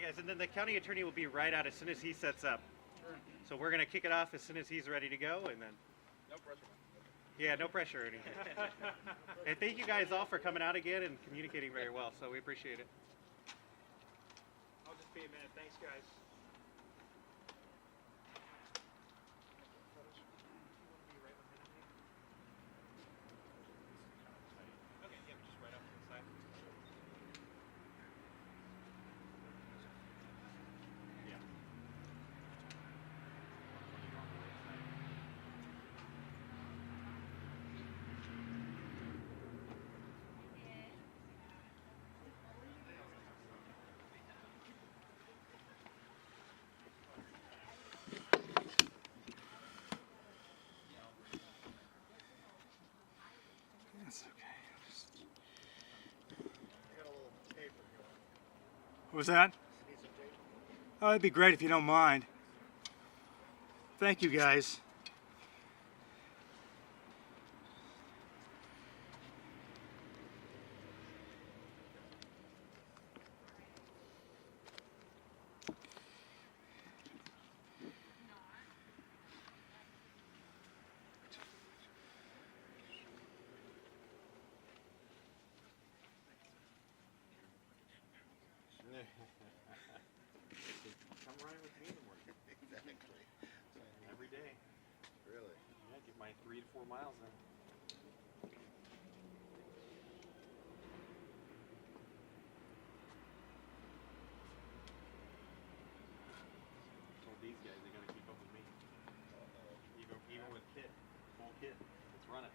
Hi guys, and then the county attorney will be right out as soon as he sets up. Sure. So we're gonna kick it off as soon as he's ready to go, and then. No pressure. Yeah, no pressure or anything. And thank you guys all for coming out again and communicating very well. So we appreciate it. I'll just be a minute. Thanks, guys. Okay, yeah, just right up to the side. Yeah. That's okay. I got a little tape if you want. What was that? Need some tape? Oh, that'd be great if you don't mind. Thank you, guys. Come running with me in the morning. Exactly. Every day. Really? Yeah, get my 3 to 4 miles in. Told these guys they gotta keep up with me. Even with kit, full kit. Let's run it.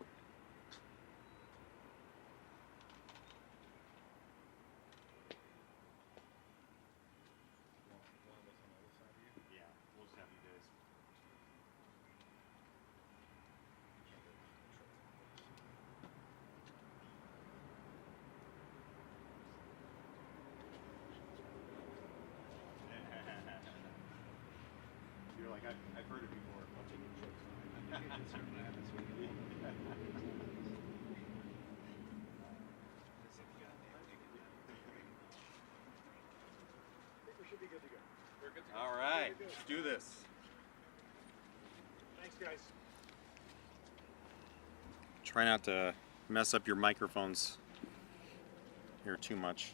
Yeah, we'll just have you guys. You're like, I've heard it before. I'm taking trips. You can serve that. That's what you need. I think we should be good to go. We're good to go. All right, Good to go. let's do this. Thanks, guys. Try not to mess up your microphones here too much.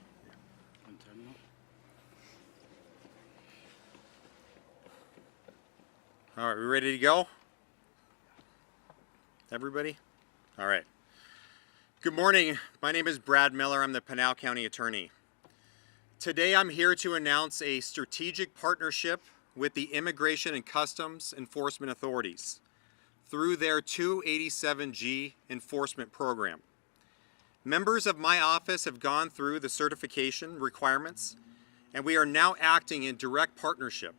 All right, we ready to go? Everybody? All right. Good morning. My name is Brad Miller. I'm the Pinal County Attorney. Today I'm here to announce a strategic partnership with the Immigration and Customs Enforcement Authorities through their 287G enforcement program. Members of my office have gone through the certification requirements, and we are now acting in direct partnership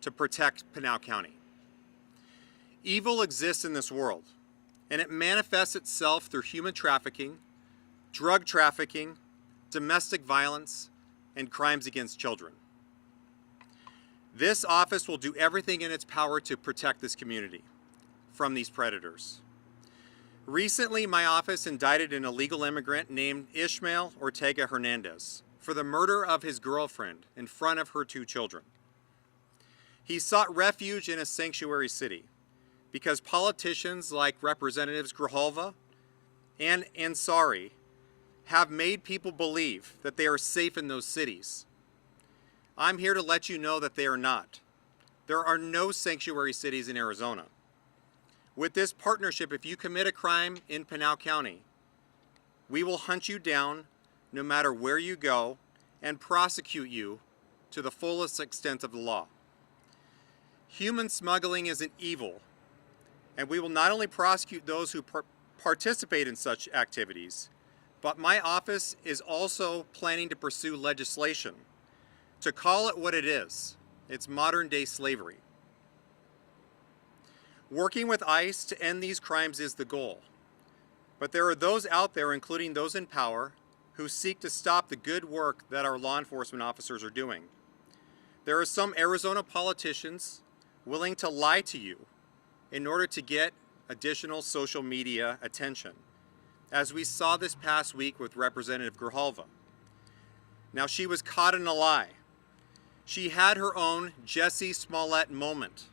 to protect Pinal County. Evil exists in this world, and it manifests itself through human trafficking, drug trafficking, domestic violence, and crimes against children. This office will do everything in its power to protect this community from these predators. Recently, my office indicted an illegal immigrant named Ishmael Ortega Hernandez for the murder of his girlfriend in front of her 2 children. He sought refuge in a sanctuary city because politicians like Representatives Grijalva and Ansari have made people believe that they are safe in those cities. I'm here to let you know that they are not. There are no sanctuary cities in Arizona. With this partnership, if you commit a crime in Pinal County, we will hunt you down no matter where you go and prosecute you to the fullest extent of the law. Human smuggling is an evil, and we will not only prosecute those who participate in such activities, but my office is also planning to pursue legislation to call it what it is. It's modern-day slavery. Working with ICE to end these crimes is the goal, but there are those out there, including those in power, who seek to stop the good work that our law enforcement officers are doing. There are some Arizona politicians willing to lie to you in order to get additional social media attention, as we saw this past week with Representative Grijalva. Now, she was caught in a lie, She had her own Jessie Smollett moment.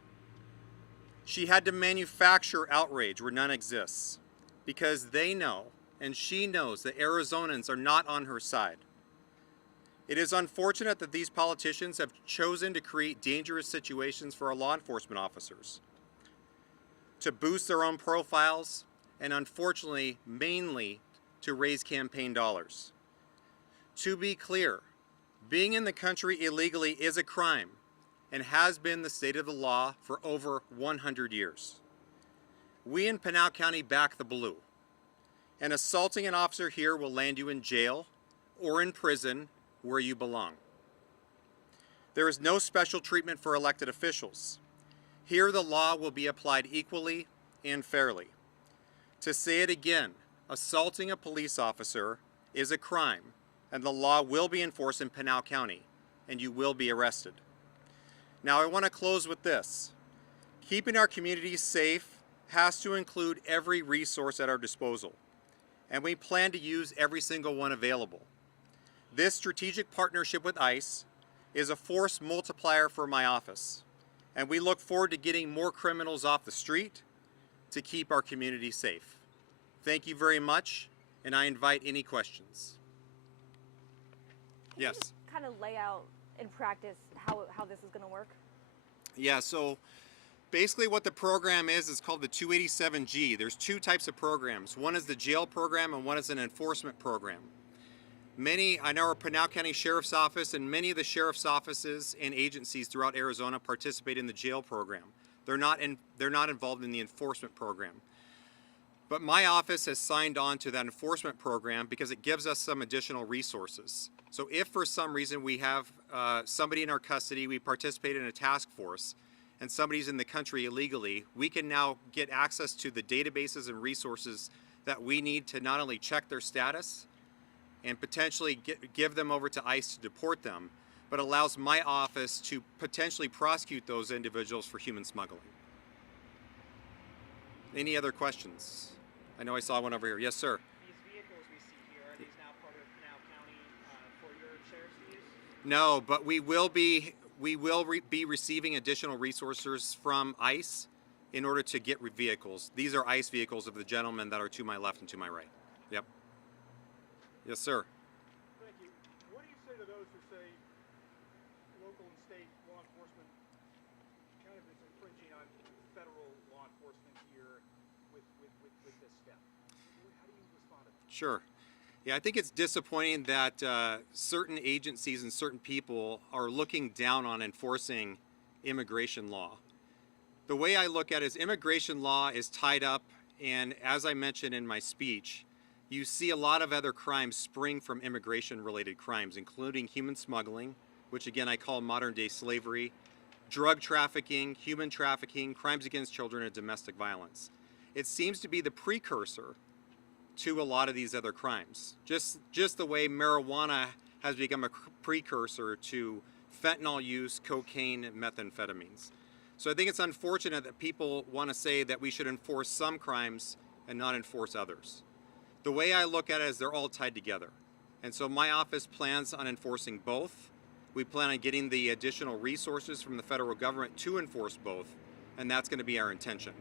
She had to manufacture outrage where none exists because they know, and she knows, that Arizonans are not on her side. It is unfortunate that these politicians have chosen to create dangerous situations for our law enforcement officers, to boost their own profiles, and unfortunately, mainly to raise campaign dollars. To be clear, being in the country illegally is a crime and has been the state of the law for over 100 years. We in Pinal County back the blue, and assaulting an officer here will land you in jail or in prison where you belong. There is no special treatment for elected officials. Here the law will be applied equally and fairly. To say it again, assaulting a police officer is a crime, and the law will be enforced in Pinal County, and you will be arrested. Now I want to close with this. Keeping our communities safe has to include every resource at our disposal, and we plan to use every single one available. This strategic partnership with ICE is a force multiplier for my office, and we look forward to getting more criminals off the street to keep our community safe. Thank you very much, and I invite any questions. Yes? Kind of lay out in practice how this is going to work? Yeah, so basically what the program is called the 287G. There's two types of programs. One is the jail program and one is an enforcement program. I know our Pinal County Sheriff's Office and many of the sheriff's offices and agencies throughout Arizona participate in the jail program. They're not involved in the enforcement program. But my office has signed on to that enforcement program because it gives us some additional resources. So if for some reason we have somebody in our custody, we participate in a task force, and somebody's in the country illegally, we can now get access to the databases and resources that we need to not only check their status and potentially give them over to ICE to deport them, but allows my office to potentially prosecute those individuals for human smuggling. Any other questions? I know I saw one over here. Yes, sir. These vehicles we see here, are these now part of Pinal County for your sheriff's to use? No, but we will be receiving additional resources from ICE in order to get vehicles. These are ICE vehicles of the gentlemen that are to my left and to my right. Yep. Yes, sir. Thank you. What do you say to those who say local and state law enforcement kind of is infringing on federal law enforcement here with this step? How do you respond to that? Sure. Yeah, I think it's disappointing that certain agencies and certain people are looking down on enforcing immigration law. The way I look at it is immigration law is tied up, and as I mentioned in my speech, you see a lot of other crimes spring from immigration-related crimes, including human smuggling, which again I call modern-day slavery, drug trafficking, human trafficking, crimes against children, and domestic violence. It seems to be the precursor to a lot of these other crimes. Just the way marijuana has become a precursor to fentanyl use, cocaine, and methamphetamines. So I think it's unfortunate that people want to say that we should enforce some crimes and not enforce others. The way I look at it is they're all tied together. And so my office plans on enforcing both. We plan on getting the additional resources from the federal government to enforce both, and that's going to be our intention.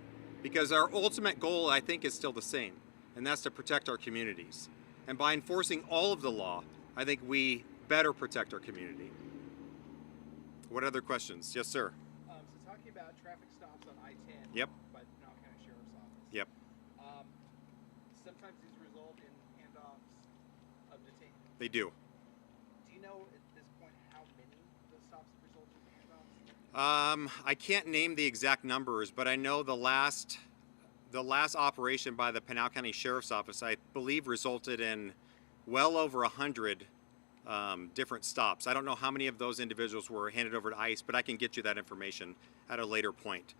Because our ultimate goal, I think, is still the same, and that's to protect our communities. And by enforcing all of the law, I think we better protect our community. What other questions? Yes, sir. So talking about traffic stops on I-10 Yep. by the Pinal County Sheriff's Office. Yep. Sometimes these result in handoffs of detainees. They do. Do you know at this point how many of those stops have resulted in handoffs? I can't name the exact numbers, but I know the last operation by the Pinal County Sheriff's Office, I believe, resulted in well over 100 different stops. I don't know how many of those individuals were handed over to ICE, but I can get you that information at a later point.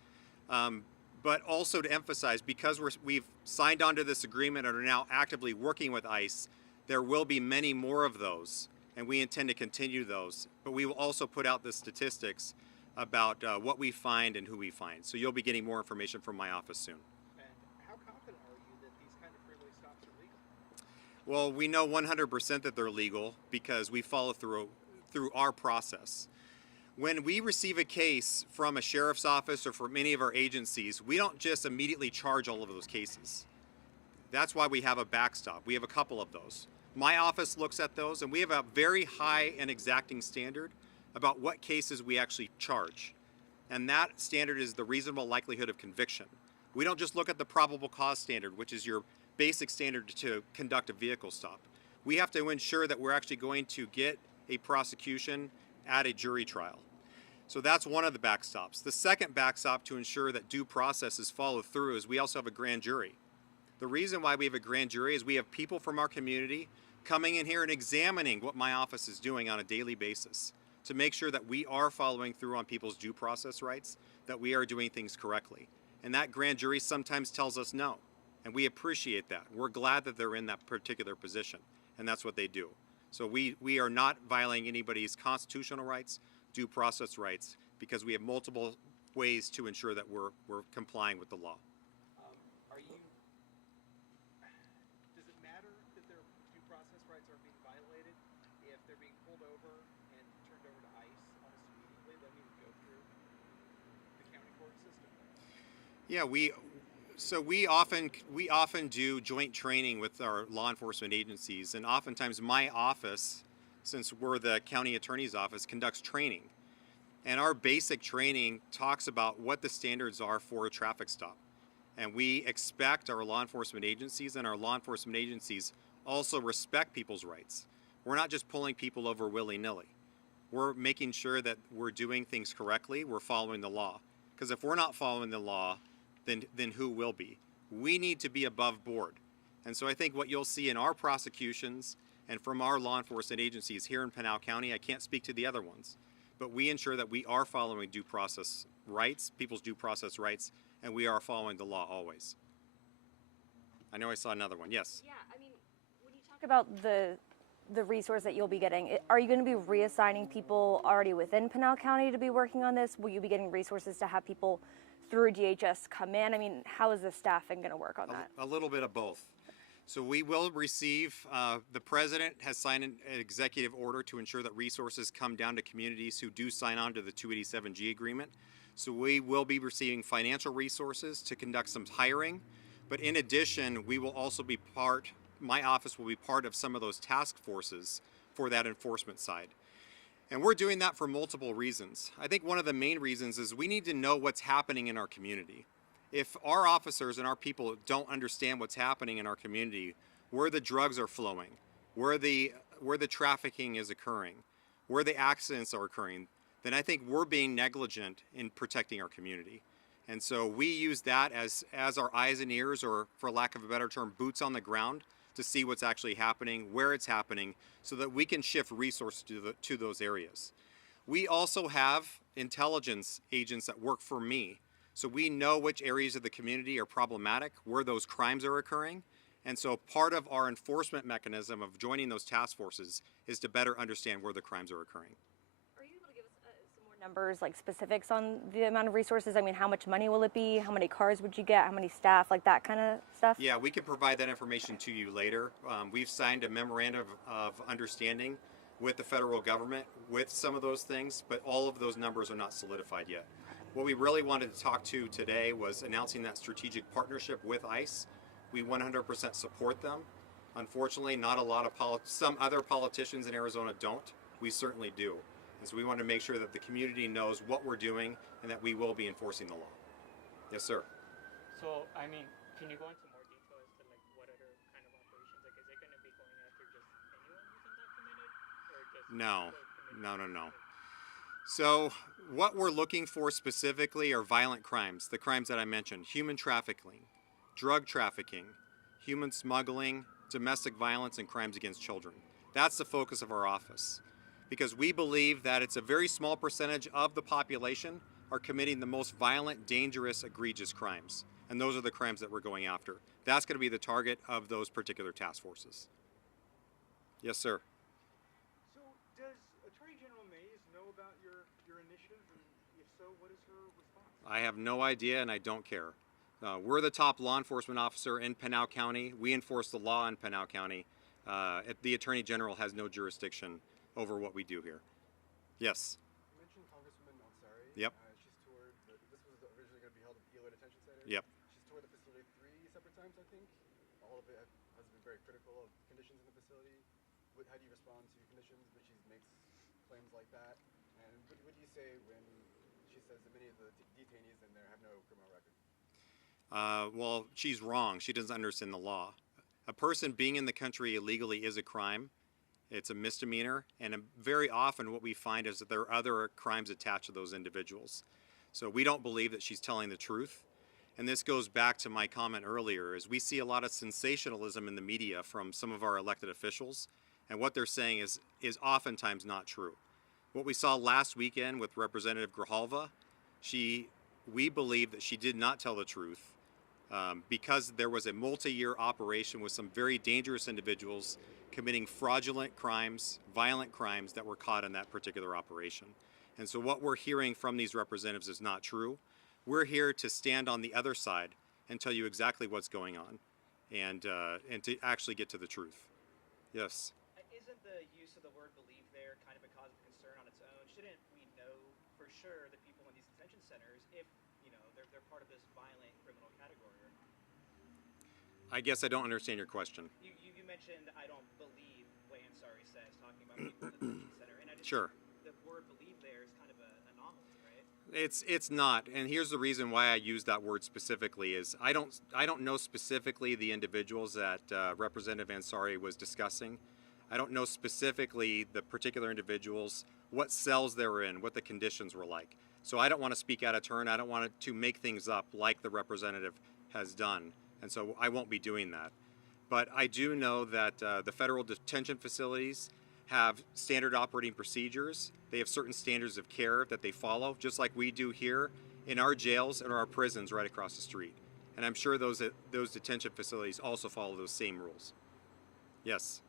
But also to emphasize, because we've signed onto this agreement and are now actively working with ICE, there will be many more of those, and we intend to continue those. But we will also put out the statistics about what we find and who we find. So you'll be getting more information from my office soon. And how confident are you that these kind of freeway stops are legal? Well, we know 100% that they're legal because we follow through our process. When we receive a case from a sheriff's office or from any of our agencies, we don't just immediately charge all of those cases. That's why we have a backstop. We have a couple of those. My office looks at those, and we have a very high and exacting standard about what cases we actually charge. And that standard is the reasonable likelihood of conviction. We don't just look at the probable cause standard, which is your basic standard to conduct a vehicle stop. We have to ensure that we're actually going to get a prosecution at a jury trial. So that's one of the backstops. The second backstop to ensure that due process is followed through is we also have a grand jury. The reason why we have a grand jury is we have people from our community coming in here and examining what my office is doing on a daily basis to make sure that we are following through on people's due process rights, that we are doing things correctly. And that grand jury sometimes tells us no, and we appreciate that. We're glad that they're in that particular position, and that's what they do. So we are not violating anybody's constitutional rights, due process rights, because we have multiple ways to ensure that we're complying with the law. Does it matter that their due process rights are being violated if they're being pulled over and turned over to ICE almost immediately? They don't even go through the county court system. Yeah, we often do joint training with our law enforcement agencies, and oftentimes my office, since we're the county attorney's office, conducts training. And our basic training talks about what the standards are for a traffic stop. And we expect our law enforcement agencies, and our law enforcement agencies also respect people's rights. We're not just pulling people over willy-nilly. We're making sure that we're doing things correctly, we're following the law. Because if we're not following the law, then who will be? We need to be above board. And so I think what you'll see in our prosecutions and from our law enforcement agencies here in Pinal County, I can't speak to the other ones, but we ensure that we are following due process rights, people's due process rights, and we are following the law always. I know I saw another one. Yes? Yeah, I mean, when you talk about the resource that you'll be getting, are you going to be reassigning people already within Pinal County to be working on this? Will you be getting resources to have people through DHS come in? I mean, how is the staffing going to work on that? A little bit of both. So we will receive, the president has signed an executive order to ensure that resources come down to communities who do sign on to the 287G agreement. So we will be receiving financial resources to conduct some hiring. But in addition, we will also be my office will be part of some of those task forces for that enforcement side. And we're doing that for multiple reasons. I think one of the main reasons is we need to know what's happening in our community. If our officers and our people don't understand what's happening in our community, where the drugs are flowing, where the trafficking is occurring, where the accidents are occurring, then I think we're being negligent in protecting our community. And so we use that as our eyes and ears, or for lack of a better term, boots on the ground, to see what's actually happening, where it's happening, so that we can shift resources to those areas. We also have intelligence agents that work for me. So we know which areas of the community are problematic, where those crimes are occurring. And so part of our enforcement mechanism of joining those task forces is to better understand where the crimes are occurring. Are you able to give us some more numbers, like specifics on the amount of resources? I mean, how much money will it be? How many cars would you get? How many staff? Like that kind of stuff? Yeah, we can provide that information to you later. We've signed a memorandum of understanding with the federal government with some of those things, but all of those numbers are not solidified yet. What we really wanted to talk to today was announcing that strategic partnership with ICE. We 100% support them. Unfortunately, not a lot of some other politicians in Arizona don't. We certainly do. And so we want to make sure that the community knows what we're doing and that we will be enforcing the law. Yes, sir. So, I mean, can you go into more detail as to like what other kind of operations? Like, is it going to be going after just anyone who's undocumented, or just No. So what we're looking for specifically are violent crimes, the crimes that I mentioned: human trafficking, drug trafficking, human smuggling, domestic violence, and crimes against children. That's the focus of our office, because we believe that it's a very small percentage of the population are committing the most violent, dangerous, egregious crimes. And those are the crimes that we're going after. That's going to be the target of those particular task forces. Yes, sir. So does Attorney General Mays know about your initiative, and if so, what is her response? I have no idea, and I don't care. We're the top law enforcement officer in Pinal County. We enforce the law in Pinal County. The Attorney General has no jurisdiction over what we do here. Yes? You mentioned Congresswoman Yep. She's toured, this was originally going to be held at the Eloy Detention Center. Yep. She's toured the facility 3 separate times, I think. All of it has been very critical of conditions in the facility. How do you respond to conditions when she makes claims like that? And what do you say when she says that many of the detainees in there have no criminal record? Well, she's wrong. She doesn't understand the law. A person being in the country illegally is a crime. It's a misdemeanor, and very often what we find is that there are other crimes attached to those individuals. So we don't believe that she's telling the truth. And this goes back to my comment earlier, is we see a lot of sensationalism in the media from some of our elected officials, and what they're saying is oftentimes not true. What we saw last weekend with Representative Grijalva, we believe that she did not tell the truth because there was a multi-year operation with some very dangerous individuals committing fraudulent crimes, violent crimes that were caught in that particular operation. And so what we're hearing from these representatives is not true. We're here to stand on the other side and tell you exactly what's going on and to actually get to the truth. Yes? Isn't the use of the word believe there kind of a cause of concern on its own? Shouldn't we know for sure the people in these detention centers, if, they're part of this violent criminal category? I guess I don't understand your question. You mentioned I don't believe what Ansari says, talking about people in the detention center, and I just Sure. think the word believe there is kind of an anomaly, right? It's not, and here's the reason why I use that word specifically is I don't know specifically the individuals that Representative Ansari was discussing. I don't know specifically the particular individuals, what cells they were in, what the conditions were like. So I don't want to speak out of turn. I don't want to make things up like the representative has done, and so I won't be doing that. But I do know that the federal detention facilities have standard operating procedures. They have certain standards of care that they follow, just like we do here in our jails and our prisons right across the street. And I'm sure those detention facilities also follow those same rules. Yes?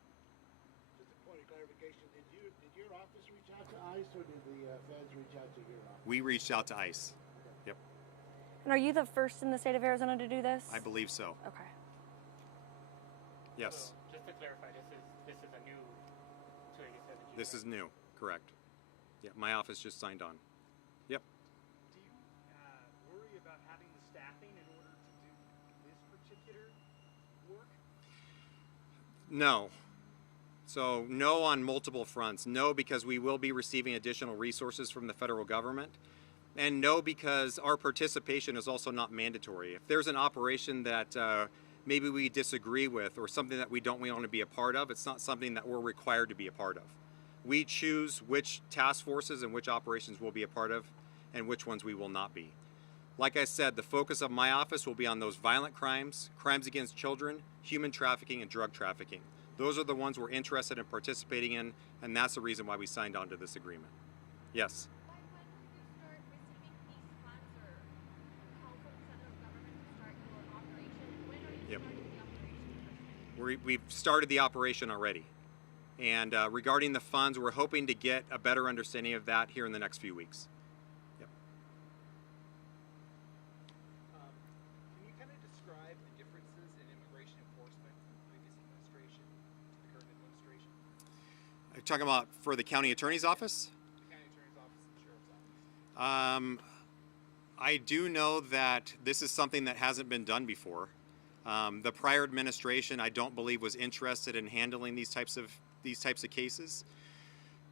Just a point of clarification, did your office reach out to ICE or did the feds reach out to your office? We reached out to ICE. Yep. And are you the first in the state of Arizona to do this? I believe so. Okay. Yes. So, just to clarify, this is a new 287G. This is new, correct. Yeah, my office just signed on. Yep. Do you worry about having the staffing in order to do this particular work? No. So no on multiple fronts. No, because we will be receiving additional resources from the federal government. And no, because our participation is also not mandatory. If there's an operation that maybe we disagree with or something that we don't want to be a part of, it's not something that we're required to be a part of. We choose which task forces and which operations we'll be a part of and which ones we will not be. Like I said, the focus of my office will be on those violent crimes, crimes against children, human trafficking, and drug trafficking. Those are the ones we're interested in participating in, and that's the reason why we signed on to this agreement. Yes? When will you start receiving these funds or help from the federal government to start your operation? When are you Yep. starting the operation? We've started the operation already. And regarding the funds, we're hoping to get a better understanding of that here in the next few weeks. Yep. Can you kind of describe the differences in immigration enforcement from the previous administration to the current administration? Are you talking about for the county attorney's office? The county attorney's office and the sheriff's office. I do know that this is something that hasn't been done before. The prior administration, I don't believe, was interested in handling these types of cases.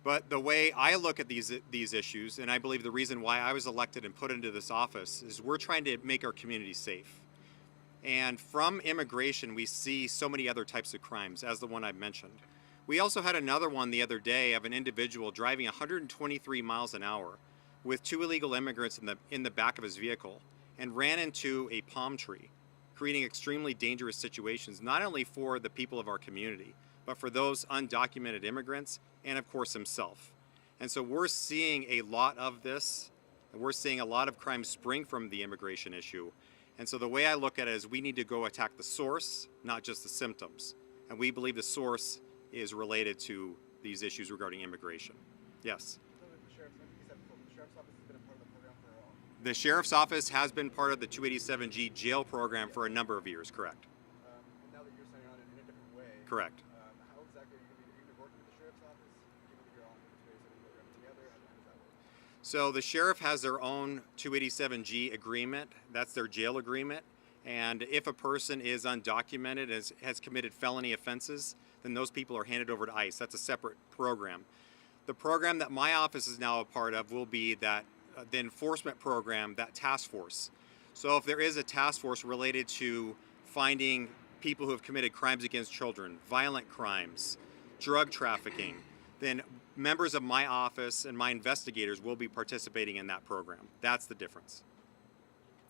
But the way I look at these issues, and I believe the reason why I was elected and put into this office, is we're trying to make our community safe. And from immigration, we see so many other types of crimes, as the one I've mentioned. We also had another one the other day of an individual driving 123 miles an hour with 2 illegal immigrants in the back of his vehicle and ran into a palm tree, creating extremely dangerous situations, not only for the people of our community, but for those undocumented immigrants and, of course, himself. And so we're seeing a lot of this, and we're seeing a lot of crime spring from the immigration issue. And so the way I look at it is we need to go attack the source, not just the symptoms. And we believe the source is related to these issues regarding immigration. Yes? The sheriff's office has been part of the 287G jail program for a number of years, correct? And now that you're signing on in a different way, Correct. how exactly are you going to be working with the sheriff's office, given that you're all in the 287 program together? How does that work? So the sheriff has their own 287G agreement. That's their jail agreement. And if a person is undocumented, has committed felony offenses, then those people are handed over to ICE. That's a separate program. The program that my office is now a part of will be that the enforcement program, that task force. So if there is a task force related to finding people who have committed crimes against children, violent crimes, drug trafficking, then members of my office and my investigators will be participating in that program. That's the difference.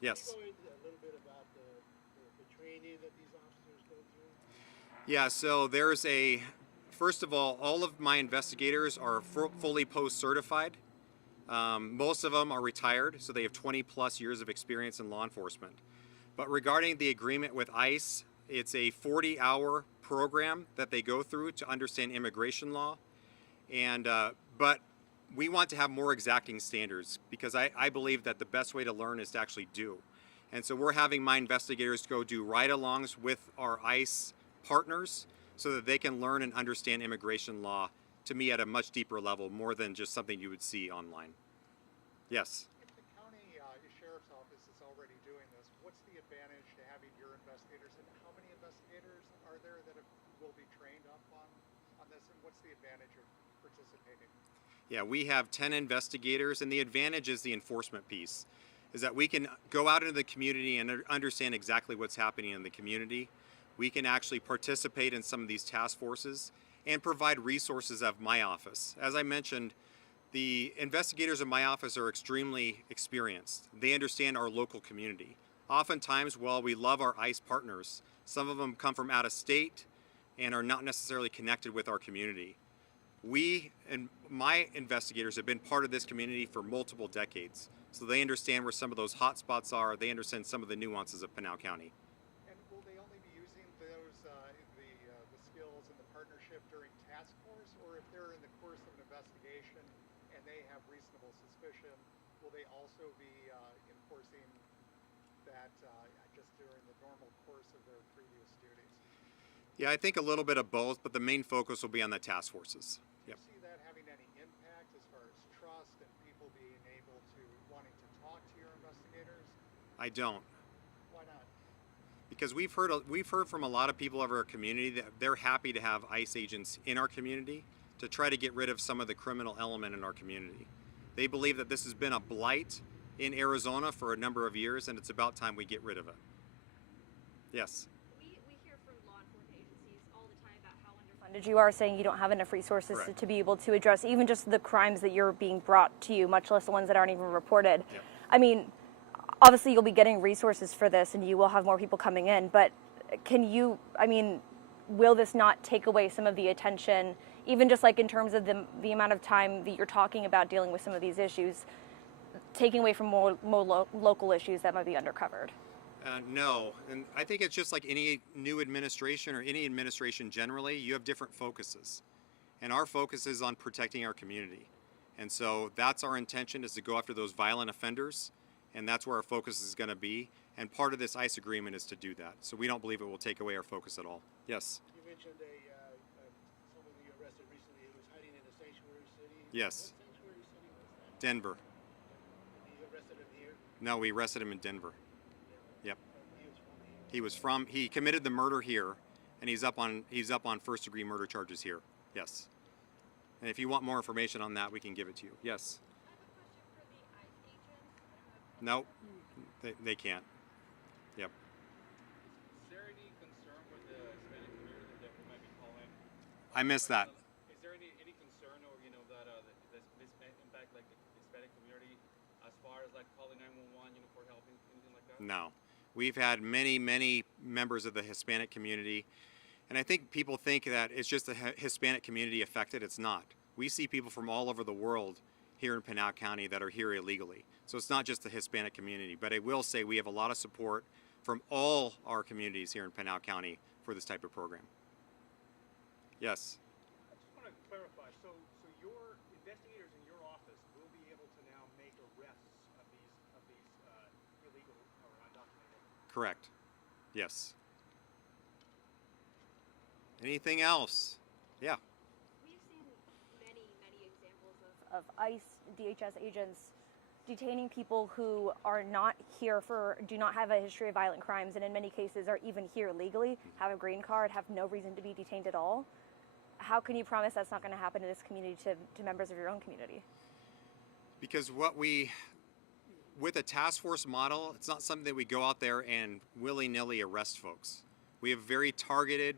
Yes. Can you go into a little bit about the training that these officers go through? Yeah, so there's first of all of my investigators are fully post-certified. Most of them are retired, so they have 20 plus years of experience in law enforcement. But regarding the agreement with ICE, it's a 40-hour program that they go through to understand immigration law. And but we want to have more exacting standards because I believe that the best way to learn is to actually do. And so we're having my investigators go do ride-alongs with our ICE partners so that they can learn and understand immigration law, to me, at a much deeper level, more than just something you would see online. Yes? If the county sheriff's office is already doing this, what's the advantage to having your investigators, and how many investigators are there that will be trained up on this, and what's the advantage of participating? Yeah, we have 10 investigators, and the advantage is the enforcement piece, is that we can go out into the community and understand exactly what's happening in the community. We can actually participate in some of these task forces and provide resources of my office. As I mentioned, the investigators in my office are extremely experienced. They understand our local community. Oftentimes, while we love our ICE partners, some of them come from out of state and are not necessarily connected with our community. We and my investigators have been part of this community for multiple decades, so they understand where some of those hot spots are. They understand some of the nuances of Pinal County. And will they only be using those the skills and the partnership during task force, or if they're in the course of an investigation and they have reasonable suspicion, will they also be enforcing that just during the normal course of their previous duties? Yeah, I think a little bit of both, but the main focus will be on the task forces. Do you see that having any impact as far as trust and people being able to wanting to talk to your investigators? I don't. Why not? Because we've heard from a lot of people of our community that they're happy to have ICE agents in our community to try to get rid of some of the criminal element in our community. They believe that this has been a blight in Arizona for a number of years, and it's about time we get rid of it. Yes. We hear from law enforcement agencies all the time about how underfunded you are, saying you don't have enough resources to be able to address even just the crimes that you're being brought to you, much less the ones that aren't even reported. Yep. I mean, obviously you'll be getting resources for this and you will have more people coming in, but will this not take away some of the attention, even just like in terms of the amount of time that you're talking about dealing with some of these issues, taking away from more local issues that might be undercovered? No, and I think it's just like any new administration or any administration generally, you have different focuses. And our focus is on protecting our community. And so that's our intention, is to go after those violent offenders, and that's where our focus is going to be. And part of this ICE agreement is to do that. So we don't believe it will take away our focus at all. Yes? You mentioned someone you arrested recently who was hiding in a sanctuary city. Yes. What sanctuary city was that? Denver. And you arrested him here? No, we arrested him in Denver. Yep. He was from here. He committed the murder here, and he's up on first degree murder charges here. Yes. And if you want more information on that, we can give it to you. Yes. Nope. They can't. Yep. Is there any concern with the Hispanic community that we might be calling? I missed that. Is there any concern, or that this impact like the Hispanic community as far as like calling 911, for help, anything like that? No. We've had many members of the Hispanic community, and I think people think that it's just the Hispanic community affected. It's not. We see people from all over the world here in Pinal County that are here illegally. So it's not just the Hispanic community, but I will say we have a lot of support from all our communities here in Pinal County for this type of program. Yes. I just want to clarify. So your investigators in your office will be able to now make arrests of these illegal or undocumented. Correct. Yes. Anything else? Yeah. We've seen many examples of ICE DHS agents detaining people who are not here do not have a history of violent crimes, and in many cases are even here legally, have a green card, have no reason to be detained at all. How can you promise that's not going to happen in this community to members of your own community? Because with a task force model, it's not something that we go out there and willy-nilly arrest folks. We have very targeted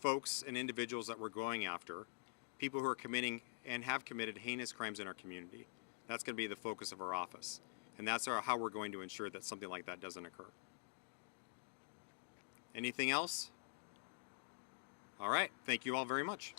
folks and individuals that we're going after, people who are committing and have committed heinous crimes in our community. That's going to be the focus of our office. And that's how we're going to ensure that something like that doesn't occur. Anything else? All right. Thank you all very much.